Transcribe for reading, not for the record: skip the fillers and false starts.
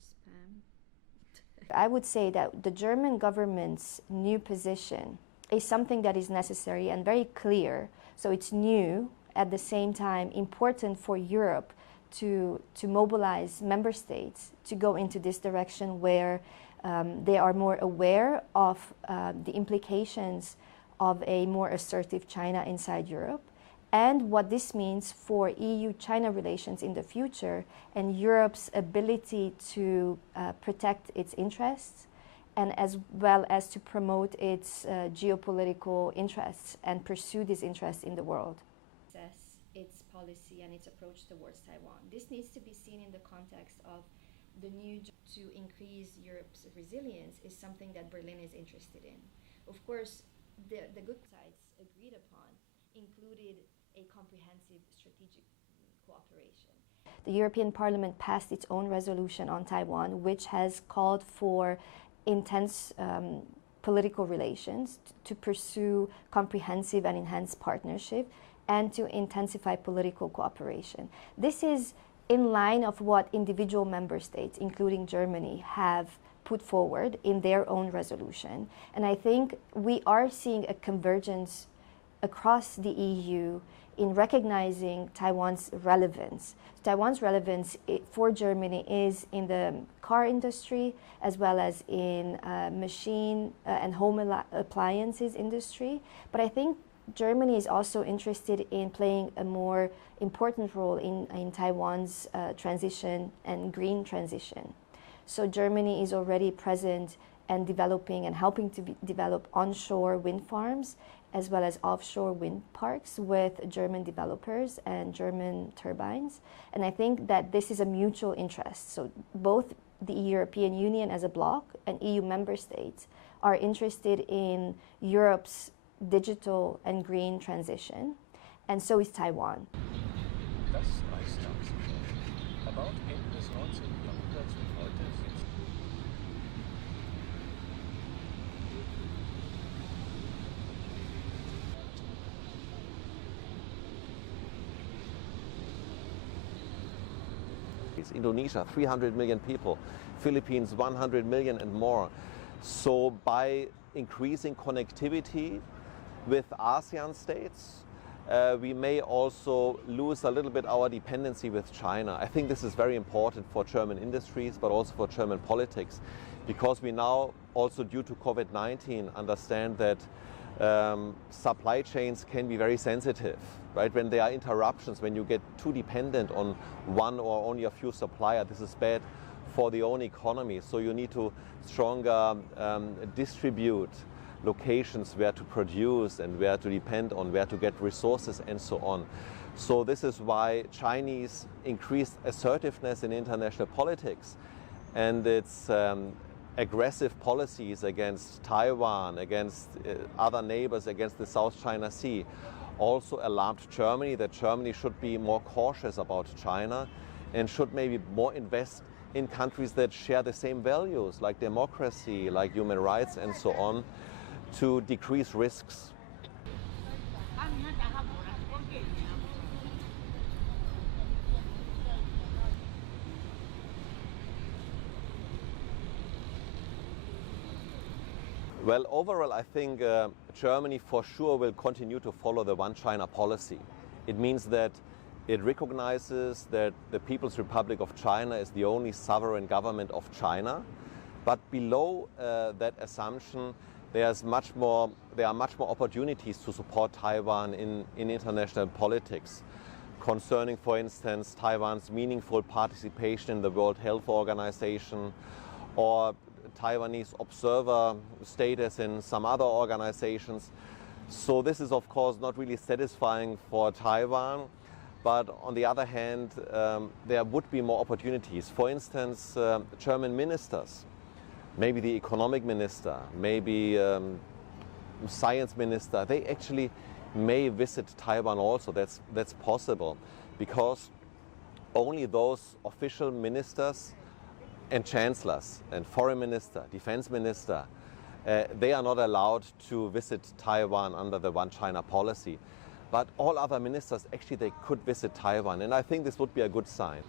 spam. I would say that the German government's new position is something that is necessary and very clear. So it's new, at the same time important for Europe to mobilize member states to go into this direction where they are more aware of the implications of a more assertive China inside Europe, and what this means for EU-China relations in the future and Europe's ability to protect its interests and as well as to promote its geopolitical interests and pursue these interests in the world. Its policy and its approach towards Taiwan. This needs to be seen in the context of the new to increase Europe's resilience is something that Berlin is interested in. Of course, the good sides agreed upon included a comprehensive strategic cooperation. The European Parliament passed its own resolution on Taiwan, which has called for intense political relations to pursue comprehensive and enhanced partnership and to intensify political cooperation. This is in line of what individual member states, including Germany, have put forward in their own resolution. And I think we are seeing a convergence across the EU in recognizing Taiwan's relevance. Taiwan's relevance for Germany is in the car industry as well as in machine and home appliances industry. But I think Germany is also interested in playing a more important role in Taiwan's transition and green transition. So Germany is already present and developing and helping to develop onshore wind farms as well as offshore wind parks with German developers and German turbines. And I think that this is a mutual interest. So both the European Union as a bloc and EU member states are interested in Europe's digital and green transition, and so is Taiwan. Das Reichstagsgebäude. Erbaut Ende des 19. Jahrhunderts und heute sitzt. Indonesia, 300 million people, Philippines, 100 million and more. So by increasing connectivity with ASEAN states, we may also lose a little bit our dependency with China. I think this is very important for German industries, but also for German politics, because we now also, due to COVID-19, understand that supply chains can be very sensitive, right? When there are interruptions, when you get too dependent on one or only a few suppliers, this is bad for the own economy. So you need to stronger distribute locations where to produce and where to depend on, where to get resources and so on. So this is why Chinese increased assertiveness in international politics and its aggressive policies against Taiwan, against other neighbors, against the South China Sea, also alarmed Germany that Germany should be more cautious about China and should maybe more invest in countries that share the same values, like democracy, like human rights and so on, to decrease risks. Well, overall, I think Germany for sure will continue to follow the One China policy. It means that it recognizes that the People's Republic of China is the only sovereign government of China. But below that assumption, there are much more opportunities to support Taiwan in international politics, concerning, for instance, Taiwan's meaningful participation in the World Health Organization or Taiwanese observer status in some other organizations. So this is of course not really satisfying for Taiwan, but on the other hand there would be more opportunities. For instance, German ministers, maybe the economic minister, maybe science minister, they actually may visit Taiwan also. That's possible, because only those official ministers and chancellors and foreign minister, defense minister, they are not allowed to visit Taiwan under the One China policy. But all other ministers, actually, they could visit Taiwan, and I think this would be a good sign.